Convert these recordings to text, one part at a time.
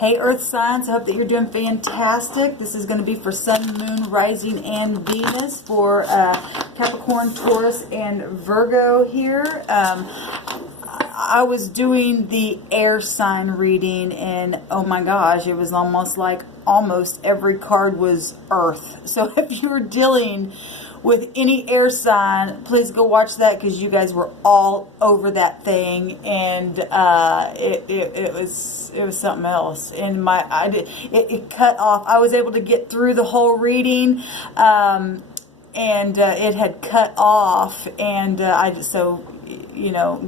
Hey Earth signs, I hope that you're doing fantastic. This is going to be for Sun, Moon, Rising, and Venus for Capricorn, Taurus, and Virgo here. I was doing the air sign reading, and oh my gosh, it was almost like almost every card was Earth. So if you're dealing with any air sign, please go watch that, because you guys were all over that thing, and it was something else. And it cut off. I was able to get through the whole reading, and it had cut off, and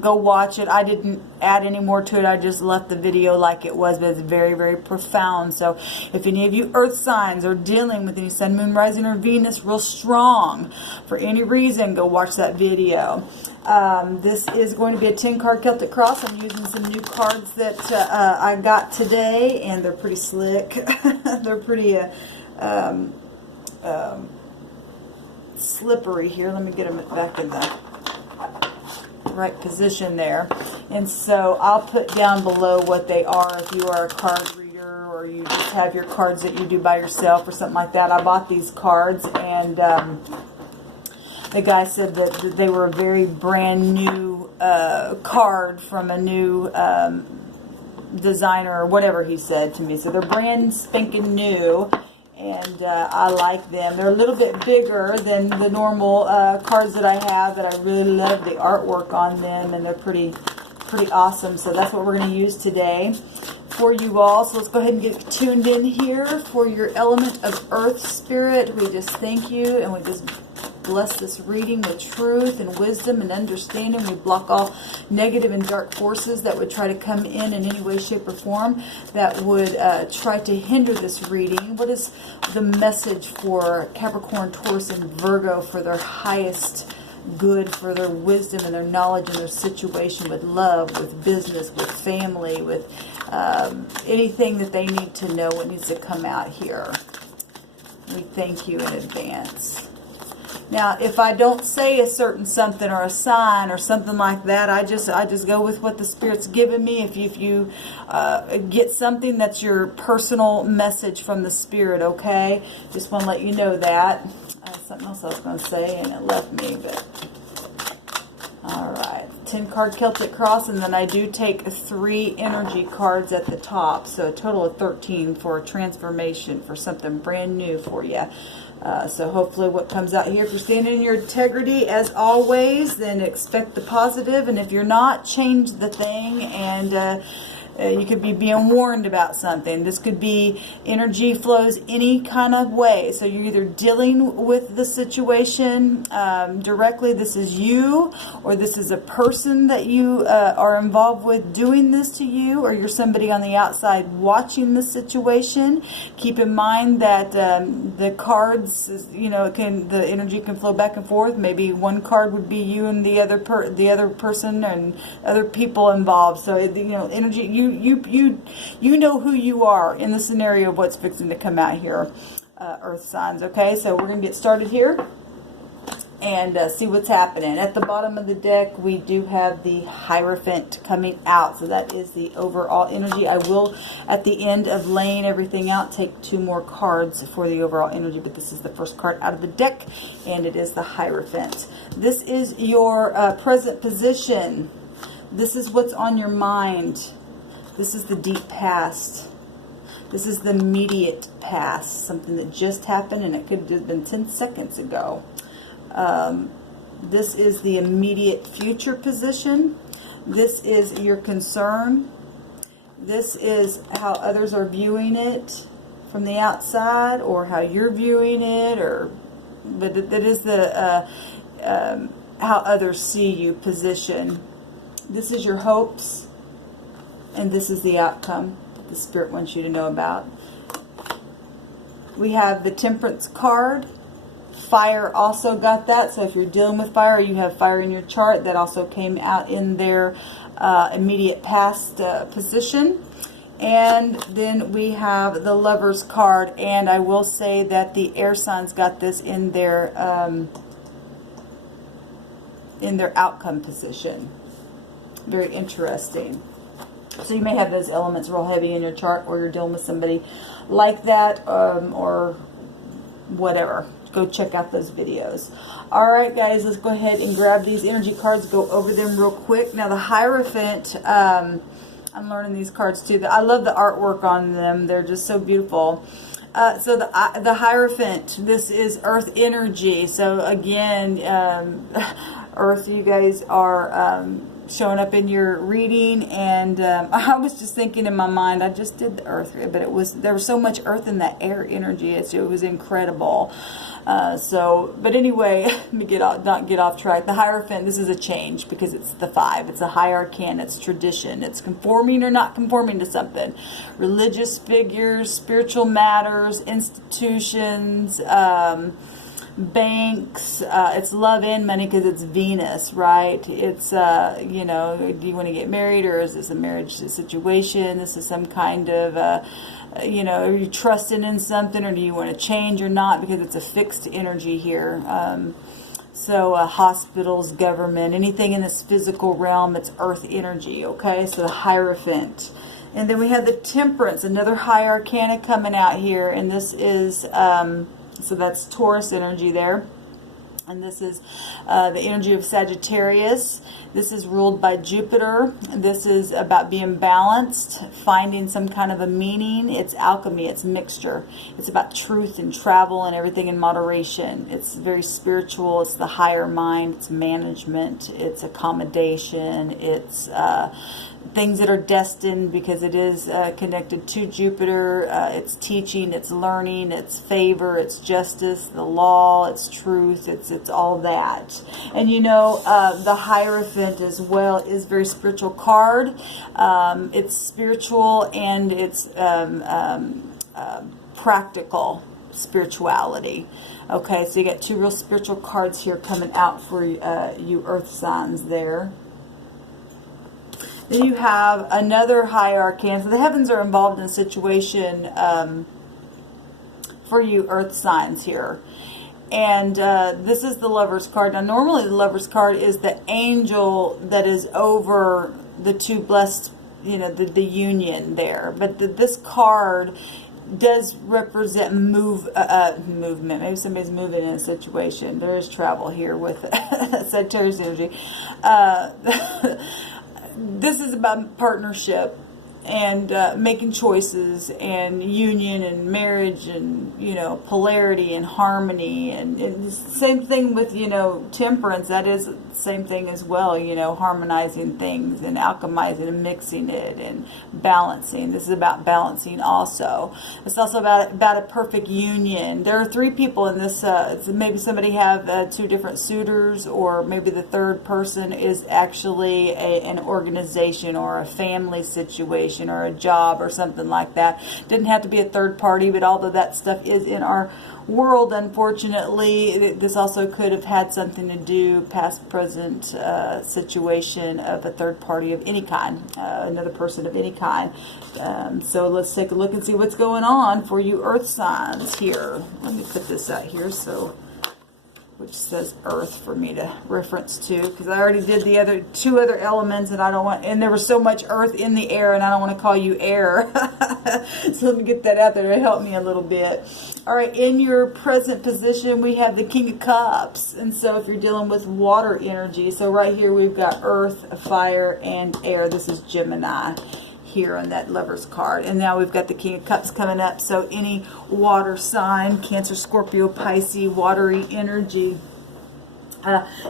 go watch it. I didn't add any more to it. I just left the video like it was, but it's very, very profound. So if any of you Earth signs are dealing with any Sun, Moon, Rising, or Venus real strong for any reason, go watch that video. This is going to be a 10-card Celtic Cross. I'm using some new cards that I got today, and they're pretty slick. They're pretty slippery here. Let me get them back in the right position there. And so I'll put down below what they are if you are a card reader, or you just have your cards that you do by yourself or something like that. I bought these cards, and the guy said that they were a very brand new card from a new designer, or whatever he said to me. So they're brand spanking new, and I like them. They're a little bit bigger than the normal cards that I have, but I really love the artwork on them, and they're pretty awesome. So that's what we're going to use today for you all. So let's go ahead and get tuned in here for your element of Earth Spirit. We just thank you, and we just bless this reading with truth and wisdom and understanding. We block all negative and dark forces that would try to come in any way, shape, or form that would try to hinder this reading. What is the message for Capricorn, Taurus, and Virgo for their highest good, for their wisdom and their knowledge and their situation with love, with business, with family, with anything that they need to know, what needs to come out here? We thank you in advance. Now, if I don't say a certain something or a sign or something like that, I just go with what the Spirit's given me. If you get something, that's your personal message from the Spirit, okay? Just want to let you know that. Something else I was going to say, and it left me, but all right. 10-card Celtic Cross, and then I do take 3 energy cards at the top, so a total of 13 for a transformation, for something brand new for you. So hopefully what comes out here, if you're standing in your integrity as always, then expect the positive, and if you're not, change the thing, and you could be being warned about something. This could be energy flows any kind of way. So you're either dealing with the situation directly, this is you, or this is a person that you are involved with doing this to you, or you're somebody on the outside watching the situation. Keep in mind that the cards, the energy can flow back and forth. Maybe one card would be you and the other person and other people involved. So energy. You know who you are in the scenario of what's fixing to come out here, Earth signs. Okay, so we're going to get started here and see what's happening. At the bottom of the deck, we do have the Hierophant coming out. So that is the overall energy. I will, at the end of laying everything out, take 2 more cards for the overall energy, but this is the first card out of the deck, and it is the Hierophant. This is your present position. This is what's on your mind. This is the deep past. This is the immediate past. Something that just happened, and it could have been 10 seconds ago. This is the immediate future position. This is your concern. This is how others are viewing it from the outside, or how you're viewing it, but that is the how others see you position. This is your hopes. And this is the outcome that the Spirit wants you to know about. We have the Temperance card. Fire also got that. So if you're dealing with fire, or you have fire in your chart, that also came out in their immediate past position. And then we have the Lover's card. And I will say that the air signs got this in their outcome position. Very interesting. So you may have those elements real heavy in your chart, or you're dealing with somebody like that, or whatever. Go check out those videos. All right, guys, let's go ahead and grab these energy cards, go over them real quick. Now, the Hierophant, I'm learning these cards too. I love the artwork on them. They're just so beautiful. So the Hierophant, this is earth energy. So again, earth, you guys are showing up in your reading, and I was just thinking in my mind, I just did the earth, but there was so much earth in that air energy. It was incredible. But anyway, let me not get off track. The Hierophant, this is a change because it's the 5. It's a high arcane. It's tradition. It's conforming or not conforming to something. Religious figures, spiritual matters, institutions, banks. It's love and money because it's Venus, right? It's, you know, do you want to get married, or is this a marriage situation? This is some kind of, you know, are you trusting in something, or do you want to change or not? Because it's a fixed energy here. So hospitals, government, anything in this physical realm, it's earth energy, okay? So the Hierophant. And then we have the Temperance, another high arcana coming out here. And this is, so that's Taurus energy there. And this is the energy of Sagittarius. This is ruled by Jupiter. This is about being balanced, finding some kind of a meaning. It's alchemy. It's mixture. It's about truth and travel and everything in moderation. It's very spiritual. It's the higher mind. It's management. It's accommodation. It's things that are destined because it is connected to Jupiter. It's teaching, it's learning, it's favor, it's justice, the law, it's truth, it's all that. And you know, the Hierophant as well is a very spiritual card. It's spiritual and it's practical spirituality. Okay, so you got 2 real spiritual cards here coming out for you earth signs there. Then you have another high arcana. So the heavens are involved in a situation for you earth signs here. And this is the Lover's card. Now, normally the Lover's card is the angel that is over the 2 blessed, you know, the union there. But this card does represent movement. Maybe somebody's moving in a situation. There is travel here with Sagittarius energy. This is about partnership and making choices and union and marriage and, you know, polarity and harmony. And same thing with, you know, Temperance. That is the same thing as well, you know, harmonizing things and alchemizing and mixing it and balancing. This is about balancing also. It's also about a perfect union. There are 3 people in this. Maybe somebody have 2 different suitors, or maybe the third person is actually an organization or a family situation or a job or something like that. Didn't have to be a third party, but although that stuff is in our world, unfortunately, this also could have had something to do, past, present situation of a third party of any kind, another person of any kind. So let's take a look and see what's going on for you earth signs here. Let me put this out here which says earth for me to reference to, because I already did the 2 other elements, and I don't want, and there was so much earth in the air, and I don't want to call you air. So let me get that out there to help me a little bit. All right, in your present position, we have the King of Cups. And so if you're dealing with water energy, so right here we've got earth, fire, and air. This is Gemini here on that Lover's card. And now we've got the King of Cups coming up. So any water sign, Cancer, Scorpio, Pisces, watery energy.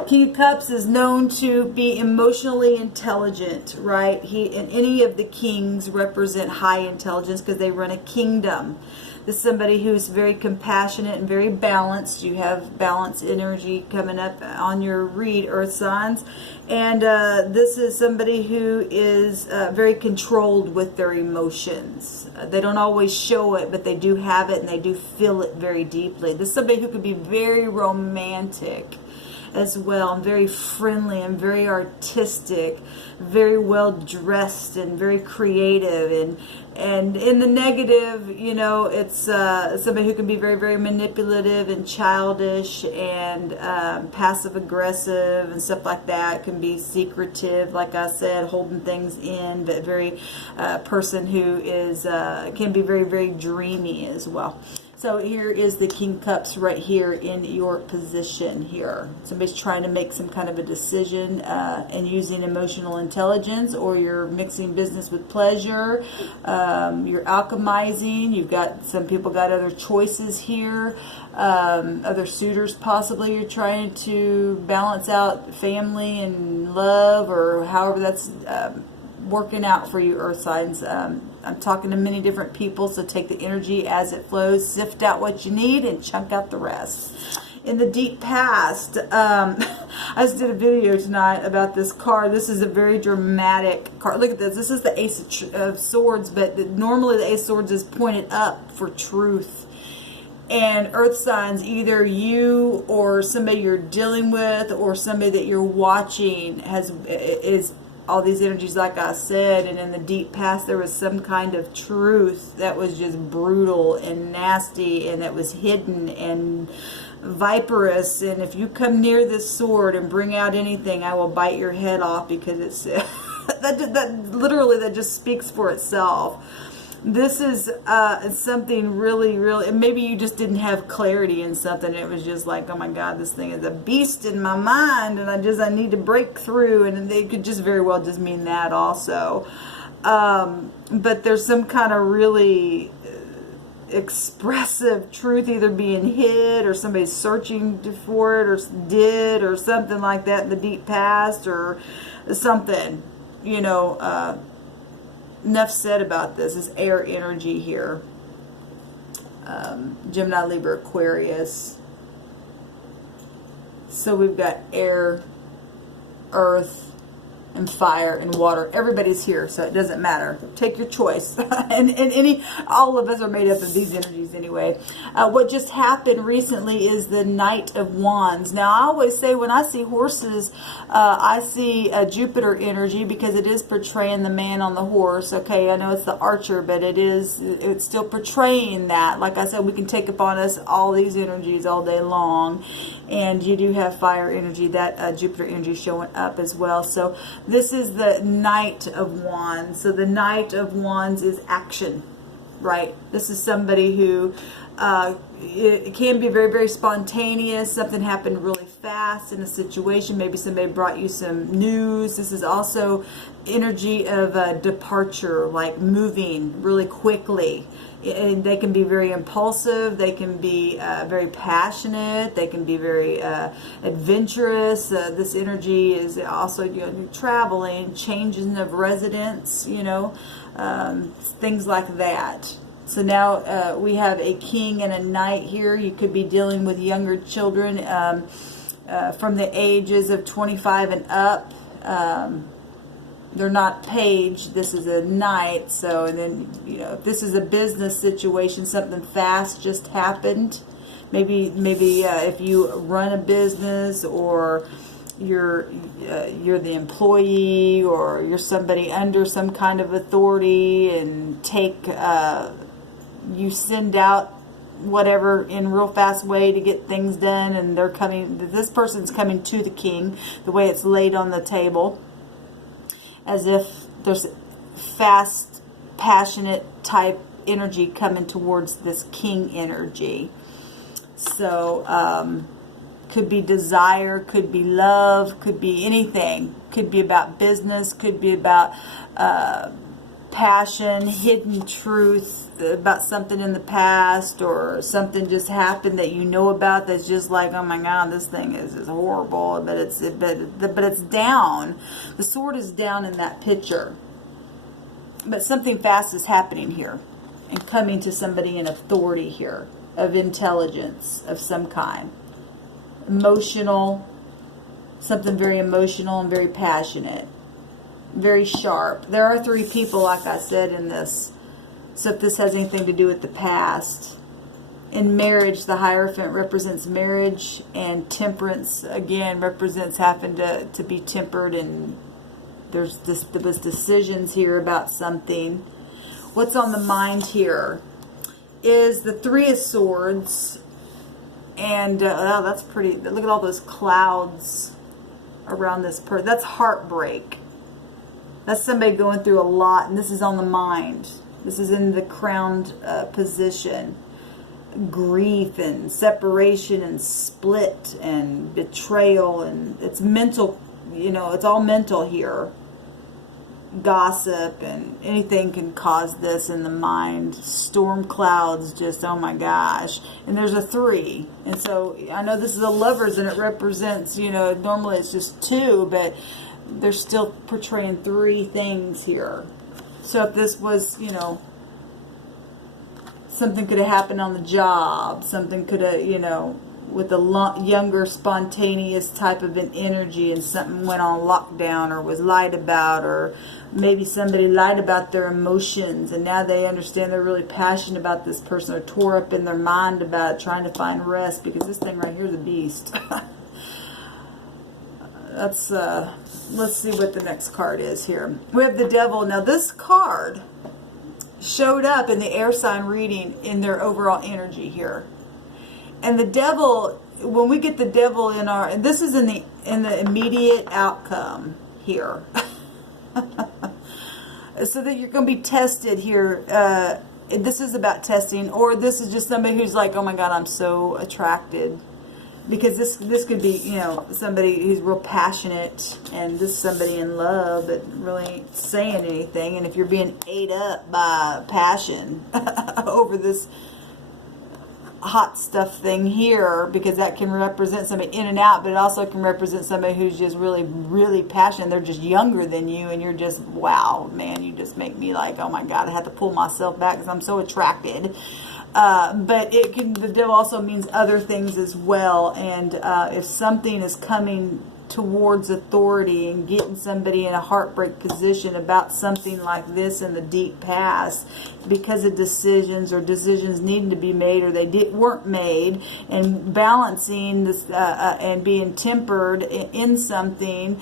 King of Cups is known to be emotionally intelligent, right? And any of the kings represent high intelligence because they run a kingdom. This is somebody who's very compassionate and very balanced. You have balanced energy coming up on your read, earth signs. And this is somebody who is very controlled with their emotions. They don't always show it, but they do have it and they do feel it very deeply. This is somebody who could be very romantic as well. And very friendly and very artistic, very well dressed and very creative. And in the negative, you know, it's somebody who can be very, very manipulative and childish and passive aggressive and stuff like that. Can be secretive, like I said, holding things in, but very person who is can be very, very dreamy as well. So here is the King of Cups right here in your position here. Somebody's trying to make some kind of a decision and using emotional intelligence, or you're mixing business with pleasure. You're alchemizing. You've got, some people got other choices here. Other suitors possibly. You're trying to balance out family and love, or however that's working out for you, earth signs. I'm talking to many different people, so take the energy as it flows, sift out what you need, and chunk out the rest. In the deep past, I just did a video tonight about this card. This is a very dramatic card. Look at this. This is the Ace of Swords, but normally the Ace of Swords is pointed up for truth. And earth signs, either you or somebody you're dealing with or somebody that you're watching is all these energies, like I said. And in the deep past there was some kind of truth that was just brutal and nasty, and that was hidden and viperous. And if you come near this sword and bring out anything, I will bite your head off, because it's that literally, that just speaks for itself. This is something really, really, and maybe you just didn't have clarity in something. It was just like, oh my God, this thing is a beast in my mind, and I need to break through. And they could just very well just mean that also. But there's some kind of really expressive truth either being hid, or somebody's searching for it, or something like that in the deep past, or something, you know. Enough said about this. Is air energy here. Gemini, Libra, Aquarius. So we've got air, earth, and fire and water. Everybody's here, so it doesn't matter. Take your choice. and all of us are made up of these energies anyway. What just happened recently is the Knight of Wands. Now, I always say when I see horses, I see Jupiter energy, because it is portraying the man on the horse. Okay, I know it's the archer, but it's still portraying that. Like I said, we can take upon us all these energies all day long. And you do have fire energy, that Jupiter energy showing up as well. So this is the Knight of Wands. So the Knight of Wands is action, right? This is somebody who it can be very, very spontaneous. Something happened really fast in a situation. Maybe somebody brought you some news. This is also energy of departure, like moving really quickly. And they can be very impulsive. They can be very passionate. They can be very adventurous. This energy is also, you know, traveling, changing of residence, you know, things like that. So now we have a king and a knight here. You could be dealing with younger children from the ages of 25 and up. They're not page. This is a knight. So, and then, you know, if this is a business situation, something fast just happened. Maybe if you run a business, or you're the employee, or you're somebody under some kind of authority, and you send out whatever in real fast way to get things done, and they're coming. This person's coming to the king, the way it's laid on the table, as if there's fast, passionate type energy coming towards this king energy. So could be desire, could be love, could be anything. Could be about business, could be about passion, hidden truth about something in the past, or something just happened that you know about that's just like, oh my God, this thing is horrible, but it's down. The sword is down in that picture, but something fast is happening here and coming to somebody in authority here, of intelligence of some kind, emotional, something very emotional and very passionate, very sharp. There are three people, like I said, in this. So if this has anything to do with the past, In marriage, the Hierophant represents marriage, and Temperance, again, represents having to be tempered, and there's decisions here about something. What's on the mind here is the Three of Swords, and oh, that's pretty. Look at all those clouds around this person. That's heartbreak. That's somebody going through a lot, and this is on the mind. This is in the crowned position. Grief and separation and split and betrayal, and it's mental, you know, it's all mental here. Gossip and anything can cause this in the mind. Storm clouds, just, oh my gosh. And there's a 3, and so I know this is a Lovers, and it represents, you know, normally it's just 2, but they're still portraying 3 things here. So if this was, you know, something could have happened on the job. Something could have, you know, with a younger, spontaneous type of an energy, and something went on lockdown or was lied about, or maybe somebody lied about their emotions, and now they understand they're really passionate about this person, or tore up in their mind about it, trying to find rest, because this thing right here is a beast. That's, let's see what the next card is here. We have the Devil. Now this card showed up in the air sign reading in their overall energy here. And the Devil, when we get the Devil in our, and this is in the immediate outcome here. So that you're going to be tested here. This is about testing, or this is just somebody who's like, oh my God, I'm so attracted. Because this could be, you know, somebody who's real passionate, and this is somebody in love that really ain't saying anything. And if you're being ate up by passion over this hot stuff thing here, because that can represent somebody in and out, but it also can represent somebody who's just really, really passionate. They're just younger than you, and you're just, wow, man, you just make me like, oh my God, I have to pull myself back because I'm so attracted. But it can, the Devil also means other things as well. And if something is coming towards authority and getting somebody in a heartbreak position about something like this in the deep past, because of decisions needing to be made, or they weren't made, and balancing this and being tempered in something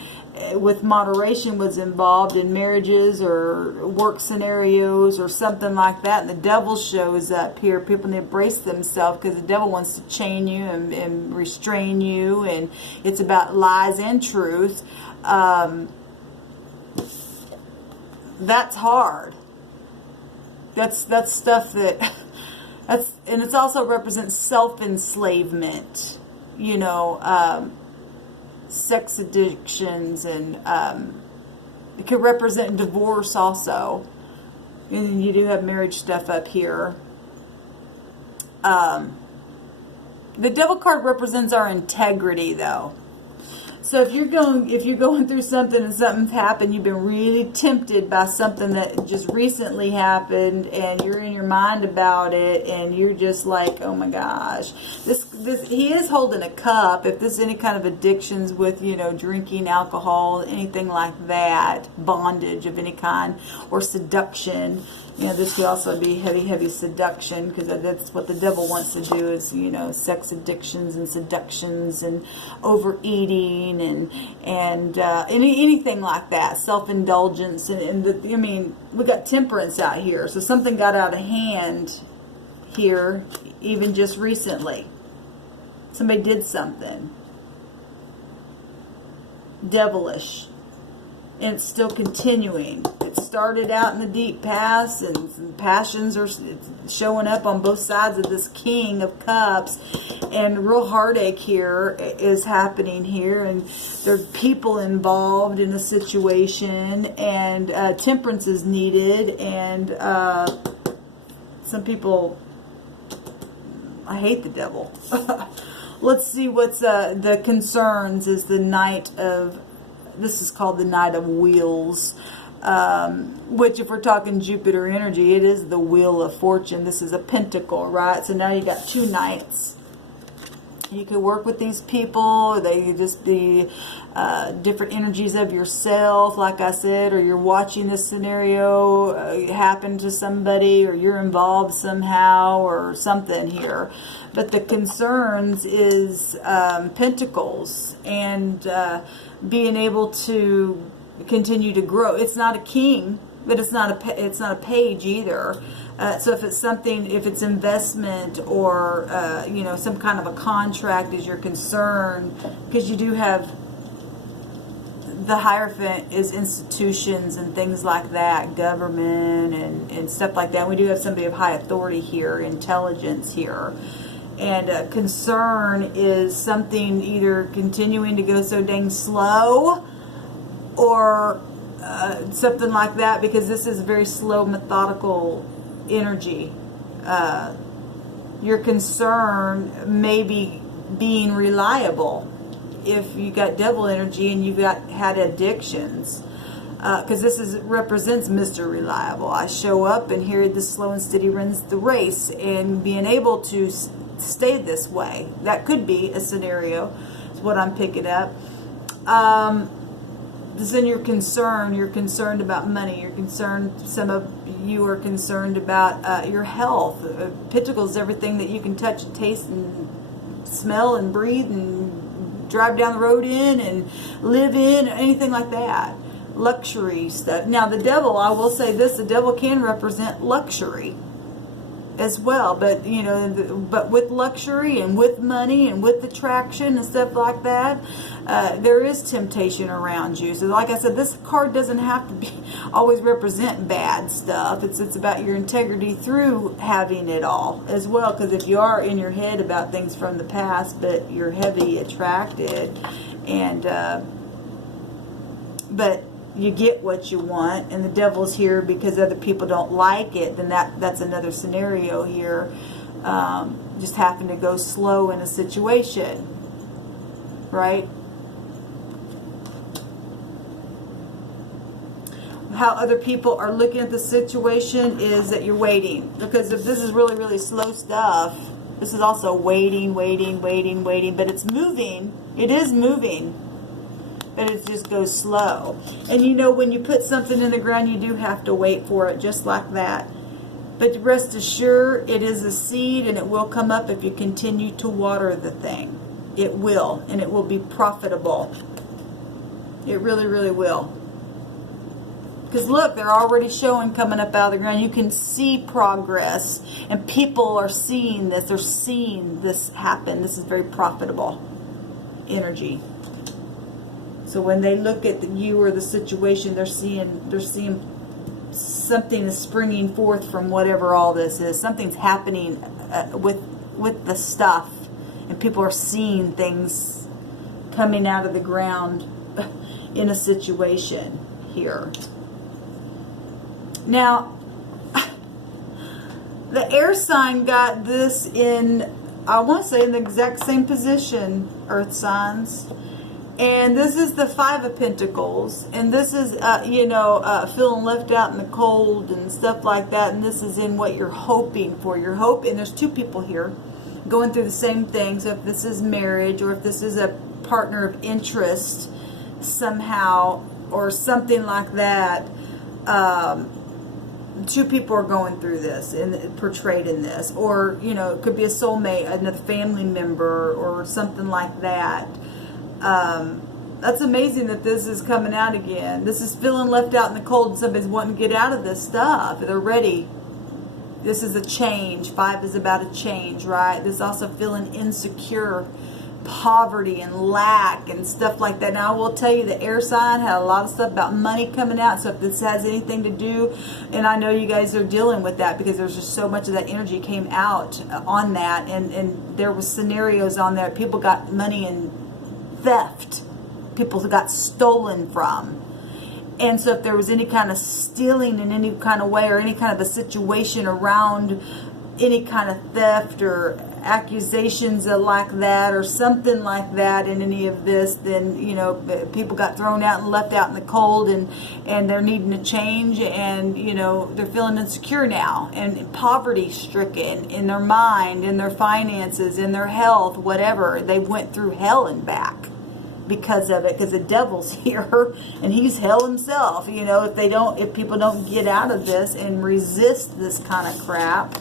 with moderation was involved in marriages or work scenarios or something like that, and the Devil shows up here. People need to brace themselves, because the Devil wants to chain you and restrain you, and it's about lies and truth. That's hard. That's stuff and it also represents self-enslavement, you know, sex addictions, and it could represent divorce also. And you do have marriage stuff up here. The Devil card represents our integrity, though. So if you're going through something and something's happened, you've been really tempted by something that just recently happened, and you're in your mind about it, and you're just like, oh my gosh, he is holding a cup. If there's any kind of addictions with, you know, drinking, alcohol, anything like that, bondage of any kind, or seduction. You know, this could also be heavy seduction, because that's what the Devil wants to do, is, you know, sex addictions and seductions and overeating and anything like that, self-indulgence, I mean, we got Temperance out here, so something got out of hand here, even just recently. Somebody did something devilish, and it's still continuing. It started out in the deep past, and passions are showing up on both sides of this King of Cups, and real heartache here is happening here, and there are people involved in the situation, and temperance is needed, and some people, I hate the Devil. Let's see what's the concerns. Is the Knight of, this is called the Knight of Wheels, which, if we're talking Jupiter energy, it is the Wheel of Fortune. This is a pentacle, right? So now you got 2 knights You could work with these people. They could just be different energies of yourself, like I said, or you're watching this scenario happen to somebody, or you're involved somehow, or something here. But the concerns is Pentacles and being able to continue to grow. It's not a king, but it's not a page either. So if it's something, if it's investment or, you know, some kind of a contract is your concern, because you do have the Hierophant is institutions and things like that, government and stuff like that. We do have somebody of high authority here, intelligence here. And concern is something either continuing to go so dang slow or something like that, because this is very slow, methodical energy. Your concern may be being reliable if you got devil energy and you've had addictions, because this represents Mr. Reliable. I show up and here the slow and steady runs the race, and being able to stay this way. That could be a scenario, is what I'm picking up. Then you're concerned about money, you're concerned, some of you are concerned about your health. Pentacles, everything that you can touch and taste and smell and breathe and drive down the road in and live in, anything like that. Luxury stuff. Now the devil, I will say this, the devil can represent luxury as well, but you know, but with luxury and with money and with attraction and stuff like that, there is temptation around you. So like I said, this card doesn't have to be always represent bad stuff. It's about your integrity through having it all as well, because if you are in your head about things from the past, but you're heavy attracted, and but you get what you want, and the devil's here because other people don't like it, then that's another scenario here. Just happen to go slow in a situation, right? How other people are looking at the situation is that you're waiting, because if this is really, really slow stuff, this is also waiting, but it's moving. It is moving, but it just goes slow. And you know, when you put something in the ground, you do have to wait for it, just like that. But rest assured, it is a seed, and it will come up if you continue to water the thing. It will, and it will be profitable. It really, really will. Because look, they're already showing coming up out of the ground. You can see progress, and people are seeing this. They're seeing this happen. This is very profitable energy. So when they look at you or the situation, they're seeing something is springing forth from whatever all this is. Something's happening with the stuff, and people are seeing things coming out of the ground in a situation here. Now, the air sign got this in, I want to say, in the exact same position, earth signs. And this is the Five of Pentacles. And this is, you know, feeling left out in the cold and stuff like that. And this is in what you're hoping for. Your hope, and there's two people here going through the same thing. So if this is marriage, or if this is a partner of interest somehow, or something like that, two people are going through this and portrayed in this. Or, you know, it could be a soulmate, another family member, or something like that. That's amazing that this is coming out again. This is feeling left out in the cold, and somebody's wanting to get out of this stuff. They're ready. This is a change. Five is about a change, right? This is also feeling insecure, poverty and lack and stuff like that. Now I will tell you, the air sign had a lot of stuff about money coming out. So if this has anything to do, and I know you guys are dealing with that, because there's just so much of that energy came out on that, and there was scenarios on there. People got money in theft. People got stolen from. And so if there was any kind of stealing in any kind of way, or any kind of a situation around any kind of theft or accusations like that or something like that in any of this, then, you know, people got thrown out and left out in the cold, and they're needing a change, and, you know, they're feeling insecure now and poverty stricken in their mind, in their finances, in their health, whatever. They went through hell and back because of it, because the devil's here and he's hell himself. You know, if people don't get out of this and resist this kind of crap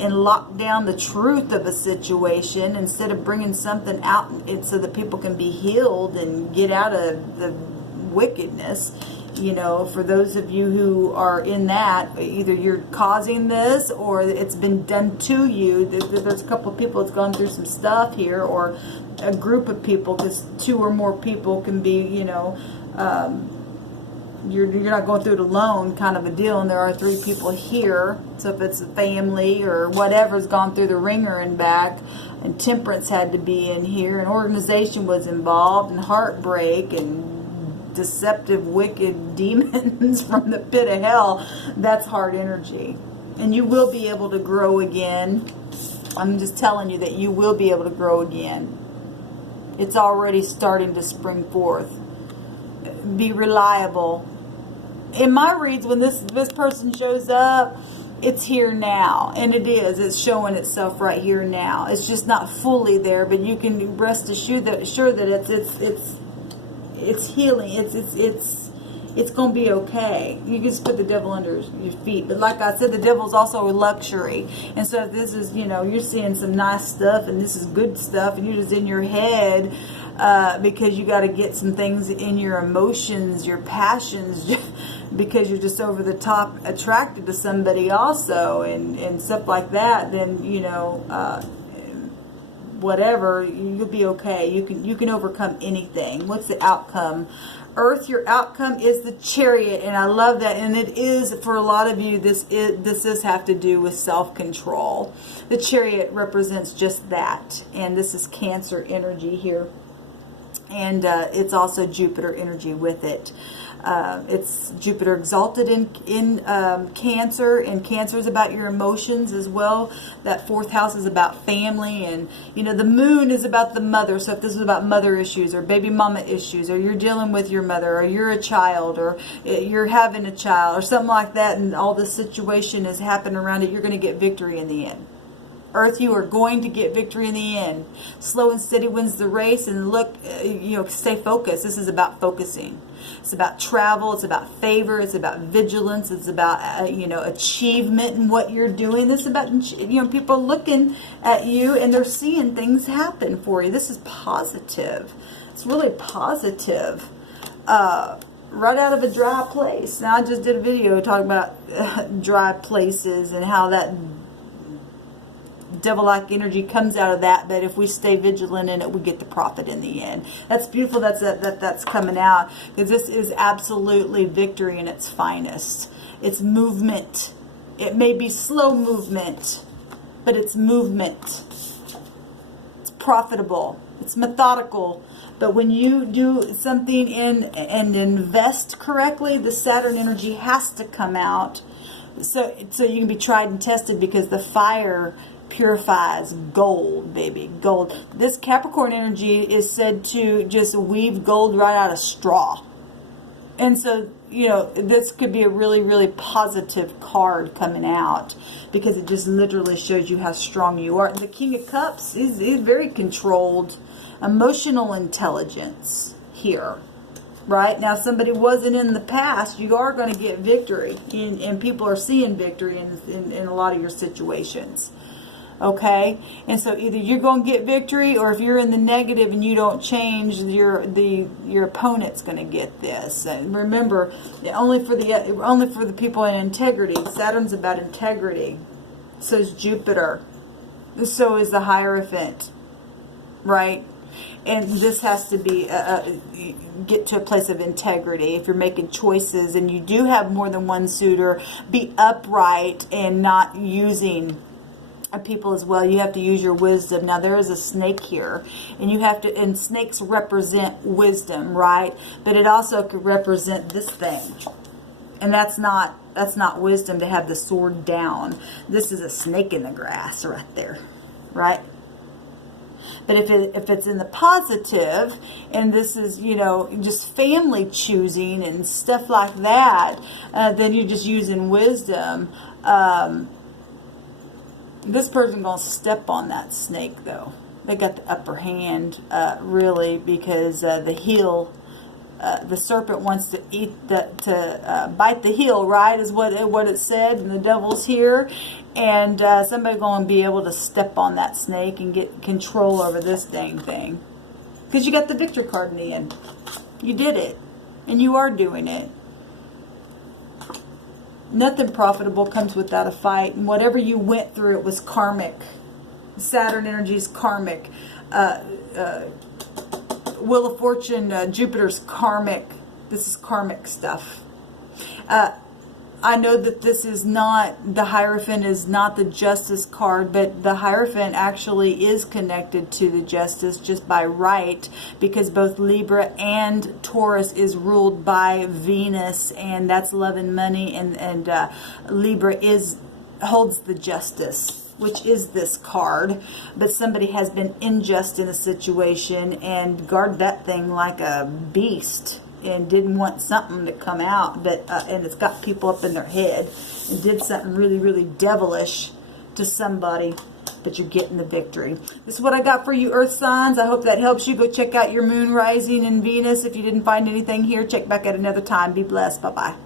and lock down the truth of a situation instead of bringing something out so that people can be healed and get out of the wickedness. You know, for those of you who are in that, either you're causing this or it's been done to you. There's a couple of people that's gone through some stuff here, or a group of people, because 2 or more people can be, you know, you're not going through it alone kind of a deal, and there are 3 people here. So if it's a family or whatever's gone through the ringer and back, and temperance had to be in here, and organization was involved, and heartbreak, and deceptive, wicked demons from the pit of hell, that's hard energy. And you will be able to grow again. I'm just telling you that you will be able to grow again. It's already starting to spring forth. Be reliable. In my reads, when this person shows up, it's here now, and it is. It's showing itself right here now. It's just not fully there, but you can rest assured that it's healing. It's going to be okay. You just put the devil under your feet. But like I said, the devil's also a luxury. And so if this is, you know, you're seeing some nice stuff and this is good stuff, and you're just in your head because you got to get some things in your emotions, your passions, because you're just over the top attracted to somebody also, and stuff like that, then, you know, whatever, you'll be okay. You can overcome anything. What's the outcome? Earth, your outcome is the Chariot, and I love that. And it is, for a lot of you, this does have to do with self-control. The Chariot represents just that, and this is Cancer energy here, and it's also Jupiter energy with it. It's Jupiter exalted in Cancer, and Cancer is about your emotions as well. That 4th house is about family, and, you know, the moon is about the mother. So if this is about mother issues or baby mama issues, or you're dealing with your mother, or you're a child, or you're having a child, or something like that, and all this situation is happening around it, you're going to get victory in the end. Earth, you are going to get victory in the end. Slow and steady wins the race, and look, you know, stay focused. This is about focusing. It's about travel. It's about favor. It's about vigilance. It's about, you know, achievement in what you're doing. This is about, you know, people looking at you and they're seeing things happen for you. This is positive. It's really positive. Right out of a dry place. Now, I just did a video talking about dry places and how that devil-like energy comes out of that, but if we stay vigilant in it, we get the profit in the end. That's beautiful. That's coming out, because this is absolutely victory in its finest. It's movement. It may be slow movement, but it's movement. It's profitable. It's methodical. But when you do something and invest correctly, the Saturn energy has to come out, so you can be tried and tested, because the fire purifies gold, baby, gold. This Capricorn energy is said to just weave gold right out of straw. And so, you know, this could be a really, really positive card coming out, because it just literally shows you how strong you are. The King of Cups is very controlled, emotional intelligence here. Right? Now, somebody wasn't in the past, you are going to get victory. And people are seeing victory in a lot of your situations. Okay, and so either you're going to get victory, or if you're in the negative and you don't change, your opponent's going to get this. And remember, only for the people in integrity. Saturn's about integrity. So is Jupiter. So is the Hierophant. Right? And this has to be get to a place of integrity. If you're making choices and you do have more than one suitor, be upright and not using people as well. You have to use your wisdom. Now, there is a snake here, and you have to, and snakes represent wisdom, right? But it also could represent this thing, and that's not wisdom to have the sword down. This is a snake in the grass right there. right? But if it's in the positive, and this is, you know, just family choosing and stuff like that, then you're just using wisdom. This person's going to step on that snake, though. They got the upper hand, really, because the heel, the serpent wants to bite the heel, right, is what it said, and the devil's here. And somebody's going to be able to step on that snake and get control over this dang thing. Because you got the victory card in the end. You did it. And you are doing it. Nothing profitable comes without a fight. And whatever you went through, it was karmic. Saturn energy is karmic. Wheel of Fortune, Jupiter's karmic. This is karmic stuff. I know that this is not, the Hierophant is not the Justice card, but the Hierophant actually is connected to the Justice just by right, because both Libra and Taurus is ruled by Venus, and that's love and money, and Libra holds the Justice, which is this card. But somebody has been unjust in a situation and guard that thing like a beast, and didn't want something to come out, but and it's got people up in their head, and did something really, really devilish to somebody, but you're getting the victory. This is what I got for you, Earth signs. I hope that helps you. Go check out your moon rising in Venus. If you didn't find anything here, check back at another time. Be blessed. Bye-bye.